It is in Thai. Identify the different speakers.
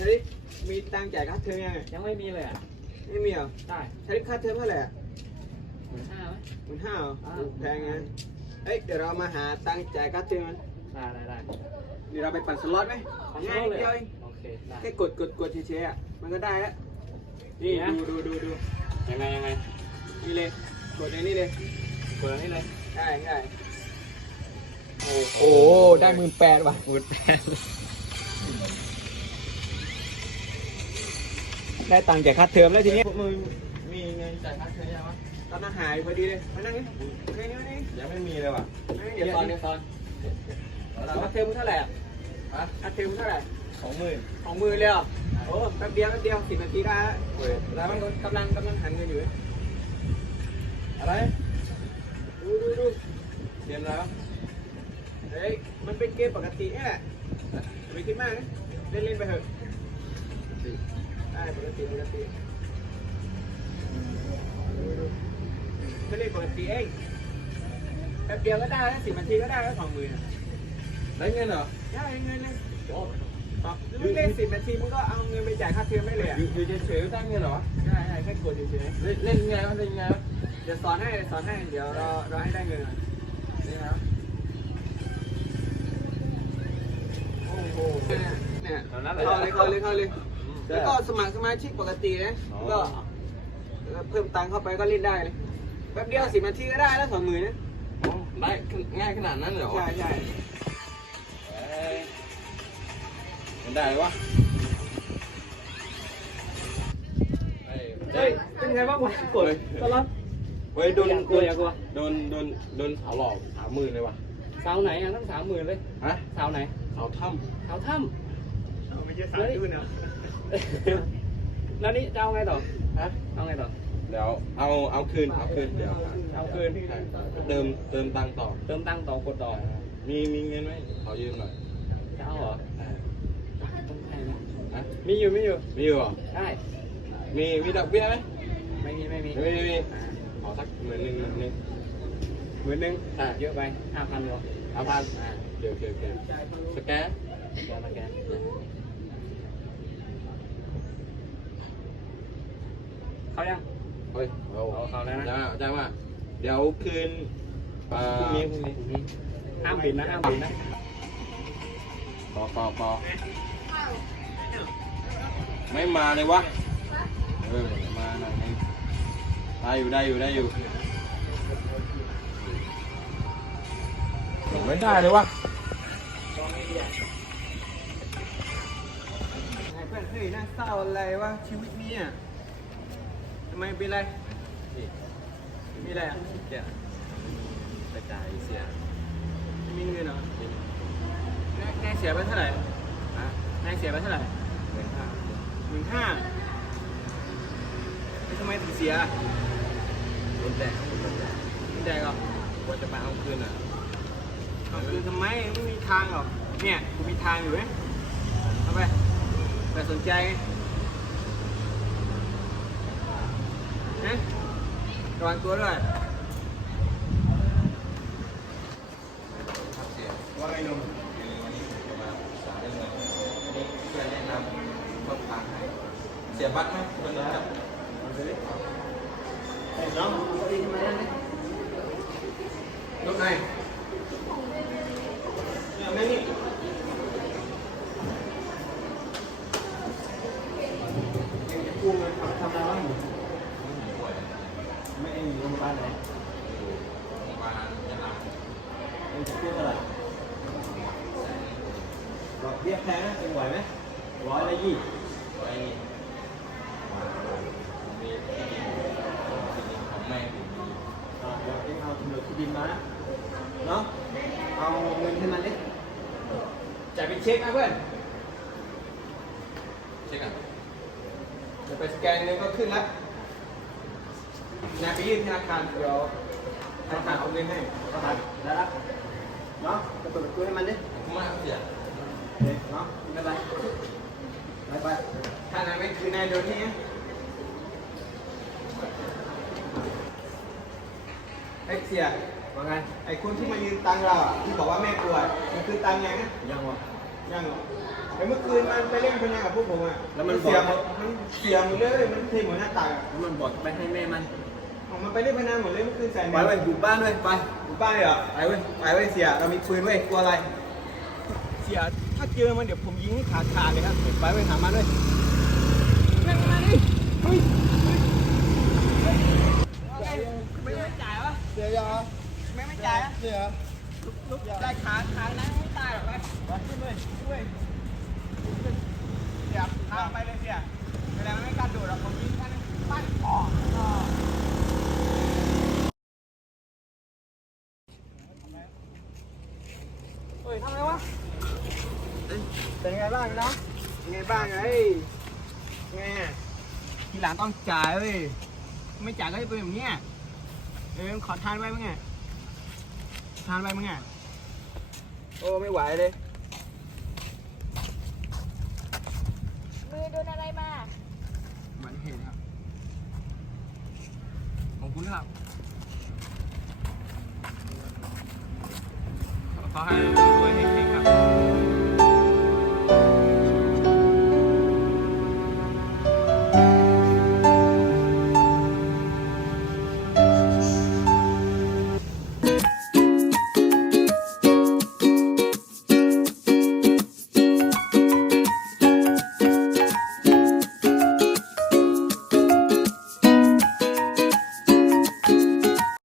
Speaker 1: ชลิปมีตังค์จ่ายค่าเทอมยังไง
Speaker 2: ยังไม่มีเลยอะ
Speaker 1: ไม่มีเหรอ
Speaker 2: ได้
Speaker 1: ชลิปค่าเทอมเท่าไหร่อะ
Speaker 2: หมื่นห้าไหม
Speaker 1: หมื่นห้าเหรอ
Speaker 2: อ่า
Speaker 1: โอ้แพงไงเอ้ยเดี๋ยวเรามาหาตังค์จ่ายค่าเทอมกัน
Speaker 2: ได้ได้ได้
Speaker 1: เดี๋ยวเราไปปั่นสล็อตไหม
Speaker 2: ของ
Speaker 1: ง่าย
Speaker 2: เขา
Speaker 1: นิด
Speaker 2: เลย
Speaker 1: เดียว
Speaker 2: อะ
Speaker 1: เอง
Speaker 2: โอเคได้
Speaker 1: แค่กดกดกดเฉยๆอะมันก็ได้แล้วนี่
Speaker 2: นี่นะ
Speaker 1: ดูดูดูดู
Speaker 2: ยังไงยังไง
Speaker 1: นี่เลยกดในนี่เลย
Speaker 2: กดอันนี้เลย
Speaker 1: ได้ได้
Speaker 2: โอ้
Speaker 1: โอ้ได้หมื่นแปดว่ะ
Speaker 2: หมื่นแปด
Speaker 1: ได้ตังค์จ่ายค่าเทอมแล้วทีนี้พวกมึง
Speaker 3: มีเงินจ่ายค่าเทอมยังวะ
Speaker 1: ตอนนั้นหายพอดีเลยมานั่งนี่นี่นี่นี่
Speaker 3: ยังไม่มีเลยว่ะ
Speaker 1: นี่
Speaker 2: เดี๋
Speaker 1: เดี๋
Speaker 2: ย
Speaker 1: ยวว
Speaker 2: ต
Speaker 1: ต
Speaker 2: อ
Speaker 1: อนน
Speaker 2: เดี๋ยวตอน
Speaker 1: ค่าเทอมมึงเท่าไหร่อะ
Speaker 3: ฮะ
Speaker 1: ค่าเทอมมึงเท่าไหร่
Speaker 3: สองหมื่น
Speaker 1: ของมือเลยเหรอโอ้แป๊บเดียวแป๊บเดียวสิบนาทีก็
Speaker 3: เว้ย
Speaker 1: แล้วมันกำลังกำลังหันเงินอยู่เลย
Speaker 3: อะไร
Speaker 1: ดูดูดู
Speaker 3: เรียนแล้ว
Speaker 1: เฮ้ยมันเป็นเกมปกตินี่แหละอย่าไปคิดมากนะเล่นเล่นไปเถอะ ได้ปกติปกติดูดูไม่เล่นปกติเองแป๊บเดียวก็ได้แล้วสิบนาทีก็ได้แล้วสองหมื่นอะ
Speaker 3: ได้เงินเหรอ
Speaker 1: ได้เงินเลยมึงเล่นสิบนาทีมึงก็เอาเงินไปจ่ายค่าเทอมได้เลยอะ
Speaker 3: อยู่อยู่เฉยๆได้เงินเหรอวะ
Speaker 1: ได้ได้แค่กดเฉย
Speaker 3: เล่นเล่นไงวะเล่นไงวะ
Speaker 1: ๆเดี๋ยวสอนให้เดี๋ยวสอนให้เดี๋ยวรอรอให้ได้เงินก่อน
Speaker 3: นี่ครับ
Speaker 1: โอ้โหเนี่ยเนี่ยเข้าเลยเข้าเลยเข้าเลย แล้วก็สมัครสมาชิกปกตินะก็เพิ่มตังค์เข้าไปก็เล่นได้เลยแป๊บเดียวสิบนาทีก็ได้แล้วสองหมื่นนะ
Speaker 3: อ๋อได้ง่ายขนาดนั้นเลยเหรอ
Speaker 1: ใช่ใช่
Speaker 3: เอ้ยมันได้วะเฮ้ย
Speaker 1: เฮ้ยเป็นไงบ้างวะกดตลอด
Speaker 3: เฮ้ยโดน
Speaker 2: อย่ากลัวอย่ากลัว
Speaker 3: โดนโดนโดนสาวหลอกสามหมื่นเลยว่ะ
Speaker 2: สาวไหนอะตั้งสามหมื่นเลย
Speaker 3: ฮะ
Speaker 2: สาวไหน
Speaker 3: สาวถ้
Speaker 2: สาวถ้
Speaker 1: ไม่ใช่สามดื้อนะำ
Speaker 2: แล้วนี่จะเอาไงต่อำ
Speaker 3: ฮะ
Speaker 2: เอาไงต่อ
Speaker 3: เดี๋ยวเอาเอาคืนเอาคืนเดี๋ยว
Speaker 2: เอาคืน
Speaker 3: ใช่เติมเติมตังค์ต่อ
Speaker 2: เติมตังค์ต่อกดต่อ
Speaker 3: มีมีเงินไหมขอยืมหน่อย
Speaker 2: จะเอาเหรอ
Speaker 3: อ่า
Speaker 2: ต้องให้ไหม
Speaker 3: ฮะ
Speaker 2: มีอยู่มีอยู่
Speaker 3: มีอยู่เหรอ
Speaker 2: ได้
Speaker 3: มีมีดอกเบี้ยไหม
Speaker 2: ไม่มีไม่มี
Speaker 3: ไม่มีไม่มีขอสักหมื่นหนึ่งหมื่นหนึ่ง
Speaker 2: หมื่นหนึ่ง
Speaker 3: อะ
Speaker 2: เยอะไปห้าพันเหรอ
Speaker 3: เอาพันอ่าเดี๋ยวเดี๋ยวเดี๋ยวสแกน
Speaker 2: แกนละแกน เขายัง
Speaker 3: เฮ้ยเอา
Speaker 2: เอาเขาแล้วนะ
Speaker 3: ได้ได้มาเดี๋ยวคืนอ่า
Speaker 2: พรุ่งนี้พรุ่งนี้พรุ่งนี้ห้ามบินนะห้ามบินนะ
Speaker 3: ขอขอขอไม่มาเลยวะ เออ มาหน่อยนึงได้อยู่ได้อยู่ได้อยู่ไม่ได้เลยวะ
Speaker 1: ไอ้เพื่อนเฮ้ยน่าเศร้าอะไรวะชีวิตนี้อะทำ ไมเป็นไรมีอะไรอะ
Speaker 3: เดี๋ยวกระจายเสีย
Speaker 1: ไม่มีเงินเหรอนายนายเสียไปเท่าไหร่
Speaker 3: ฮะ
Speaker 1: นายเสียไปเท่าไหร่
Speaker 3: เงินค่า
Speaker 1: หมื่นห้าแล้วทำไมถึงเสีย
Speaker 3: รถแดงรถแดง
Speaker 1: ไม่ได้หรอก
Speaker 3: ว่าจะมาเอาคืนอะ
Speaker 1: เอาคือทำไมไม่มีทางหรอกเนี่ยกูมีทางอยู่ไหมเอาไปแต่สนใจไง นะระวังตัวด้วย
Speaker 3: ว่าไงนมวันนี้จะมาปรึกษาเรื่องเงินวันนี้เพื่อนแนะนำต้นทางให้เสียบัตรไหมคนนี้ครับ
Speaker 1: น้องเอาดีขึ้นมาได้ไหมลูกไหนเนี่ยแม่นี่ยังจะกู้เงินทำทำอะไรบ้าง อยู่ไม่เองอยู่โรงพยาบาลไหน
Speaker 3: มาจะลา
Speaker 1: เองจะกู้เท่าไรดอกเบี้ยแพงนะเองไหวไหมร้อยละยี่
Speaker 3: ไว้มีที่ดินที่ดินของแม่ผมมี
Speaker 1: อ่าเดี๋ยวเองเอาทุนที่ดินมาเนาะเอาเงินให้มันดิจ่ายเป็นเช็คนะเพื่อน
Speaker 3: เช็คอะ
Speaker 1: เดี๋ยวไปสแกนเงินก็ขึ้นแล้ว นายไปยื่นธนาคารเดี๋ยวธนาคารเอาเงินให้ธนาคารได้แล้วเนาะไปเปิดประตูให้มันดิ
Speaker 3: ผมมาเสีย
Speaker 1: เด็กเนาะไม่เป็นไรไปไปถ้านายไม่คือนายโดนนี่นะไอ้เสียว่าไงไอ้คนที่มายืมตังค์เราอะที่บอกว่าแม่ป่วยมันคือตังค์ยังนะ
Speaker 2: ยังวะ
Speaker 1: ยังเหรอแต่เมื่อคืนมันไปเล่นพนันกับพวกผมอะ
Speaker 3: แล้วมัน
Speaker 1: เสีย
Speaker 3: บอก
Speaker 1: มันเสียหมดเลยมันเทหมดหน้าตางอะ
Speaker 3: แล้วมันบอกไปให้แม่มัน
Speaker 1: ออกมาไปเล่นพนันหมดเลยเมื่อคืนใส่
Speaker 3: ไปไปอยู่บ้านเลยไป
Speaker 1: อยู่บ้านเหรอไปเว้ยไปเว้ยเสียเรามีปืนเว้ยกลัวอะไร เสียถ้าเจอมันเดี๋ยวผมยิงให้ขาขาดเลยครับไปเว้ยหามันเลยนั่งมาดิเฮ้ยไม่ไม่จ่ายวะ
Speaker 4: เสียยา
Speaker 1: ไม่ไม่จ่ายอะ
Speaker 4: เสีย
Speaker 1: ลุกได้ขาขานะไม่ตายหรอกไปไปขึ้นเลยช่วยเสียพาไปเลยเสียแสดงว่าไม่กล้าโดดหรอกผมยิงแค่นั้นปั้นออกเฮ้ยทำไงวะ เป็นไงบ้างนะเป็นไงบ้างไงไงอะทีหลังต้องจ่ายเว้ยไม่จ่ายก็จะเป็นแบบเนี้ยเออขอทานไว้มั้งไงทานไว้มั้งไงโอ้ไม่ไหวเลย
Speaker 5: มือโดนอะไรมา
Speaker 1: อุบัติเหตุครับขอบคุณครับขอให้